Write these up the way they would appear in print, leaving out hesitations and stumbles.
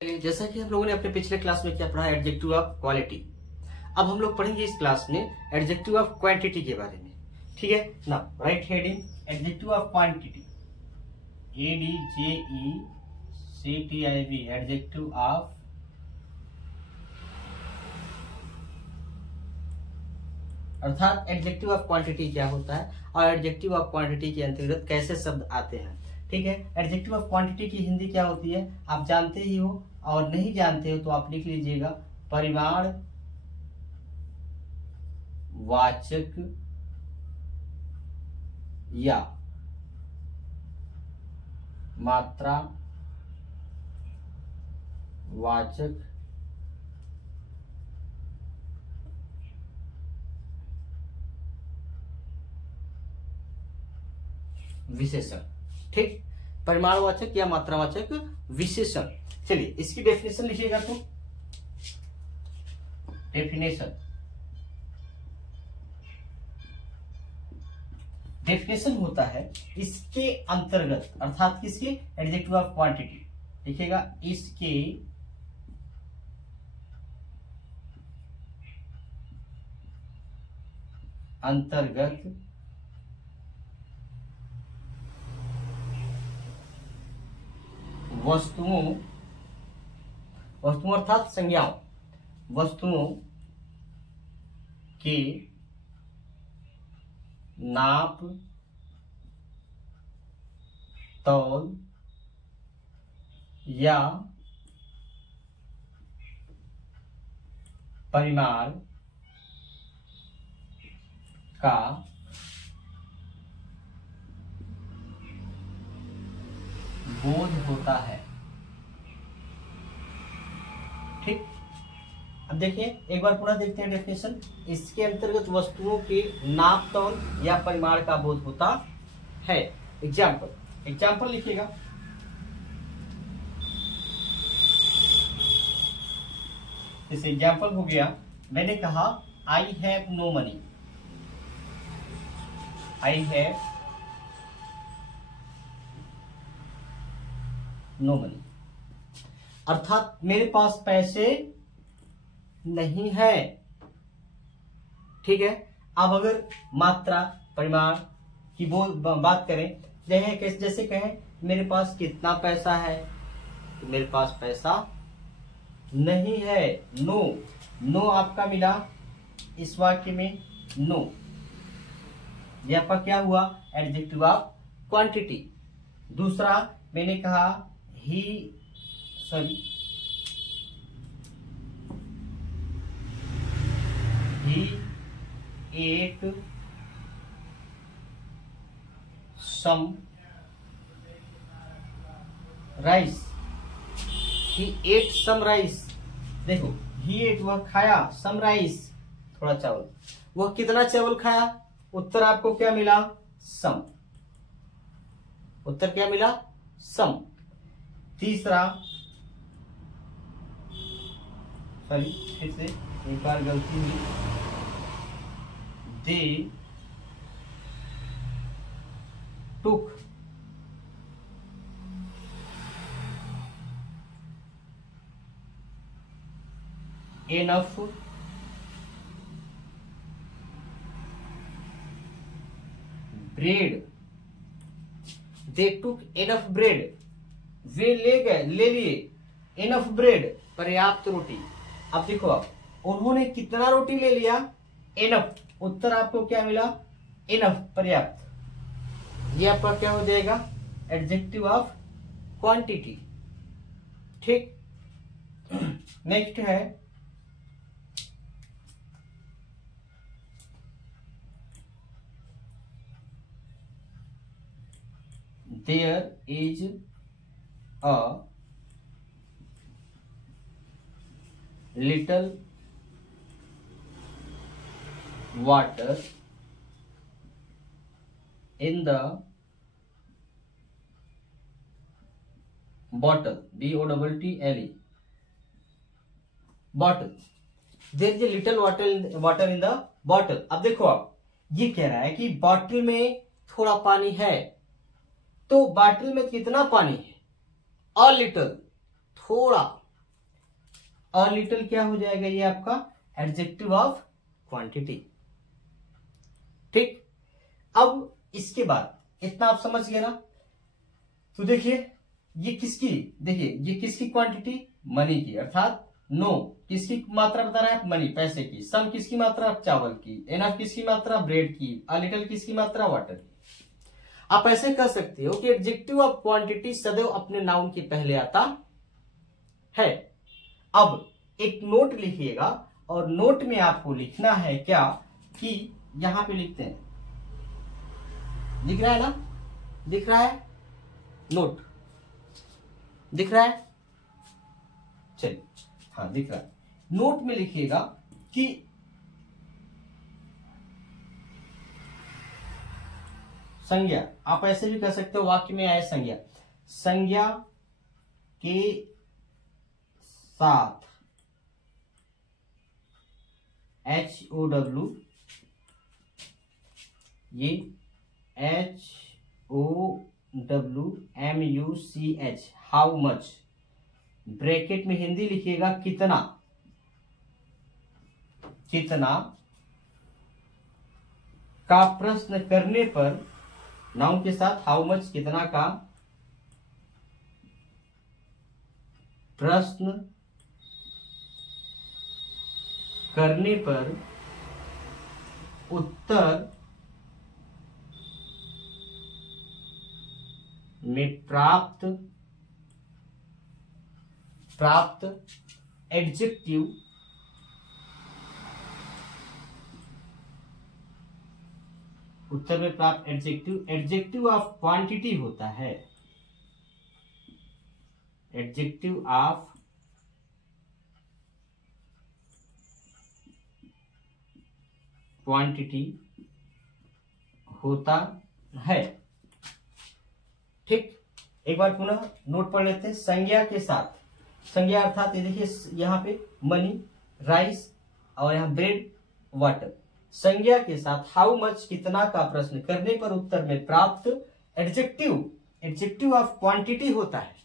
जैसा कि हम लोगों ने अपने पिछले क्लास में क्या पढ़ा, एडजेक्टिव ऑफ क्वालिटी। अब हम लोग पढ़ेंगे इस क्लास में एडजेक्टिव ऑफ क्वांटिटी के बारे में। ठीक है ना, right heading adjective of quantity, ADJECTIV, adjective of अर्थात एडजेक्टिव ऑफ क्वांटिटी क्या होता है और एडजेक्टिव ऑफ क्वांटिटी के अंतर्गत कैसे शब्द आते हैं। ठीक है, एडजेक्टिव ऑफ क्वांटिटी की हिंदी क्या होती है आप जानते ही हो, और नहीं जानते हो तो आप लिख लीजिएगा परिमाण वाचक या मात्रा वाचक विशेषण। ठीक, परिमाणवाचक या मात्रावाचक विशेषण। चलिए इसकी डेफिनेशन लिखिएगा तो डेफिनेशन होता है इसके अंतर्गत, अर्थात किसके, एडजेक्टिव ऑफ क्वांटिटी लिखिएगा, इसके अंतर्गत वस्तुओं अर्थात संज्ञाओं, वस्तुओं के नाप तौल या परिमाण का बोध होता है। ठीक, अब देखिए एक बार पुनः देखते हैं डेफिनेशन। इसके अंतर्गत वस्तुओं के नाप तौल या परिमाण का बोध होता है। एग्जाम्पल लिखिएगा, जैसे एग्जाम्पल हो गया, मैंने कहा I have no money, I have no money, अर्थात मेरे पास पैसे नहीं है। ठीक है, अब अगर मात्रा परिमाण की बात करें, जैसे कहें मेरे पास कितना पैसा है, तो मेरे पास पैसा नहीं है। नो आपका मिला इस वाक्य में, नो ये आपका क्या हुआ, एडजेक्टिव ऑफ क्वांटिटी। दूसरा मैंने कहा he ate some rice, देखो he ate वह खाया, some rice थोड़ा चावल, वह कितना चावल खाया, उत्तर आपको क्या मिला, सम, उत्तर क्या मिला, सम। तीसरा, सॉरी फिर से एक बार गलती हुई, दे टुक एनफ ब्रेड, दे टुक एनफ ब्रेड, वे ले लिए इनफ ब्रेड, पर्याप्त रोटी। अब देखो आप, उन्होंने कितना रोटी ले लिया, इनफ, उत्तर आपको क्या मिला, इनफ, पर्याप्त। ये आपका क्या हो जाएगा, एडजेक्टिव ऑफ क्वांटिटी। ठीक, नेक्स्ट है there is a little water in the bottle, BOTTLE, bottle, there is a little water in the bottle। अब देखो आप, ये कह रहा है कि बॉटल में थोड़ा पानी है, तो बॉटल में कितना पानी है, अ लिटल, थोड़ा, और लिटिल क्या हो जाएगा, ये आपका एडजेक्टिव ऑफ क्वांटिटी। ठीक, अब इसके बाद इतना आप समझ गए ना। तो देखिए ये किसकी, देखिए ये किसकी क्वांटिटी, मनी की, अर्थात नो किसकी मात्रा बता रहा है, मनी पैसे की। सम किसकी मात्रा, चावल की। एनफ किसकी मात्रा, ब्रेड की। अ लिटिल किसकी मात्रा, वाटर की। आप ऐसे कह सकते हो कि एडजेक्टिव ऑफ क्वांटिटी सदैव अपने नाउन के पहले आता है। अब एक नोट लिखिएगा और नोट में आपको लिखना है क्या, कि यहां पे लिखते हैं, दिख रहा है ना, दिख रहा है नोट, दिख रहा है, चलिए हाँ दिख रहा है। नोट में लिखिएगा कि संज्ञा, आप ऐसे भी कह सकते हो वाक्य में आए संज्ञा, संज्ञा के साथ HOW, ये HOWMUCH, हाउ मच, ब्रैकेट में हिंदी लिखिएगा कितना, कितना का प्रश्न करने पर, नाउन के साथ हाउ मच कितना का प्रश्न करने पर उत्तर में प्राप्त एडजेक्टिव उत्तर में प्राप्त एडजेक्टिव ऑफ क्वांटिटी होता है। एडजेक्टिव ऑफ क्वांटिटी होता है। ठीक, एक बार पुनः नोट पढ़ लेते हैं। संज्ञा के साथ, संज्ञा अर्थात ये देखिए यहां पे मनी, राइस और यहां ब्रेड, वाटर। संज्ञा के साथ हाउ मच कितना का प्रश्न करने पर उत्तर में प्राप्त एडजेक्टिव ऑफ क्वांटिटी होता है।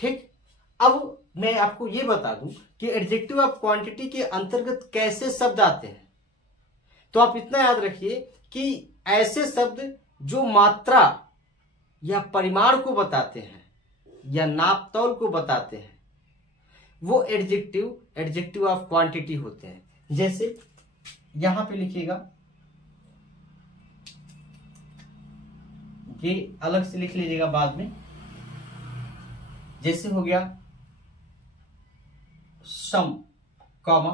ठीक, अब मैं आपको ये बता दूं कि एडजेक्टिव ऑफ क्वांटिटी के अंतर्गत कैसे शब्द आते हैं। तो आप इतना याद रखिए कि ऐसे शब्द जो मात्रा या परिमाण को बताते हैं या नापतौल को बताते हैं, वो एडजेक्टिव ऑफ क्वांटिटी होते हैं। जैसे यहां पे लिखिएगा, ये अलग से लिख लीजिएगा बाद में। जैसे हो गया some, comma,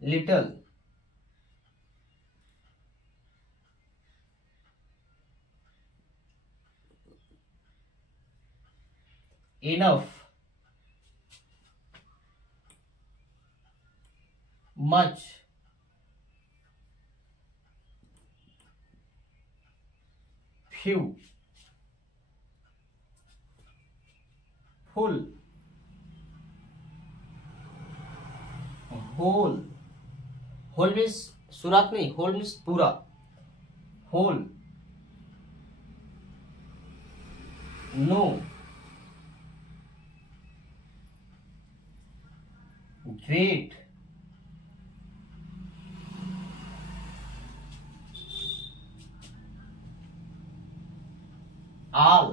little, enough, much, few, full, whole, whole means सुराख नहीं, होल मीन्स पूरा, whole, no, great, all,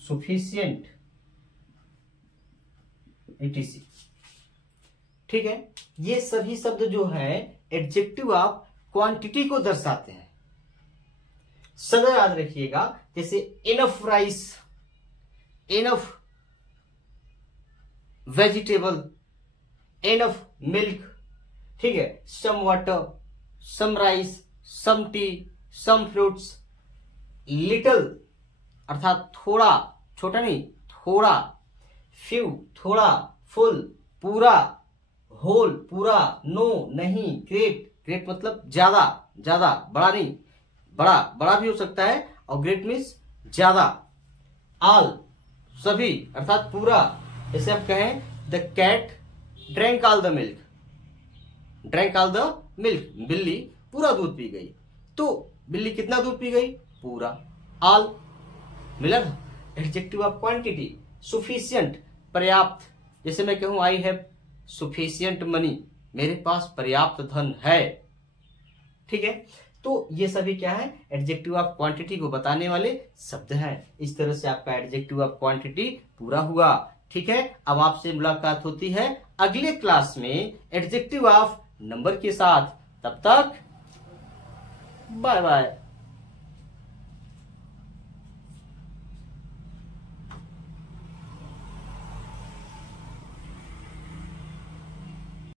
sufficient, etc। ठीक है, ये सभी शब्द जो है एडजेक्टिव ऑफ क्वांटिटी को दर्शाते हैं। सदा याद रखिएगा, जैसे enough rice, enough vegetable, enough milk, ठीक है, सम वाटर, सम rice, some tea, some fruits. Little अर्थात थोड़ा, छोटा नहीं, थोड़ा, फ्यू थोड़ा, फुल पूरा, होल पूरा, नो नहीं, ग्रेट, ग्रेट मतलब ज्यादा, ज्यादा, बड़ा नहीं, बड़ा, बड़ा भी हो सकता है, और ग्रेट मीन्स ज्यादा। ऑल सभी अर्थात पूरा। जैसे आप कहें the cat drank all the milk, drank all the milk, बिल्ली पूरा दूध पी गई। तो बिल्ली कितना दूध पी गई? पूरा। ऑल मिला ना। एडजेक्टिव ऑफ क्वांटिटी, सुफिशियंट पर्याप्त, जैसे मैं कहूं आई हैव सुफिशियंट मनी, मेरे पास पर्याप्त धन है। ठीक है, तो ये सभी क्या है? एडजेक्टिव ऑफ क्वांटिटी को बताने वाले शब्द हैं। इस तरह से आपका एडजेक्टिव ऑफ क्वांटिटी पूरा हुआ। ठीक है, अब आपसे मुलाकात होती है अगले क्लास में एडजेक्टिव ऑफ नंबर के साथ। तब तक बाय बाय।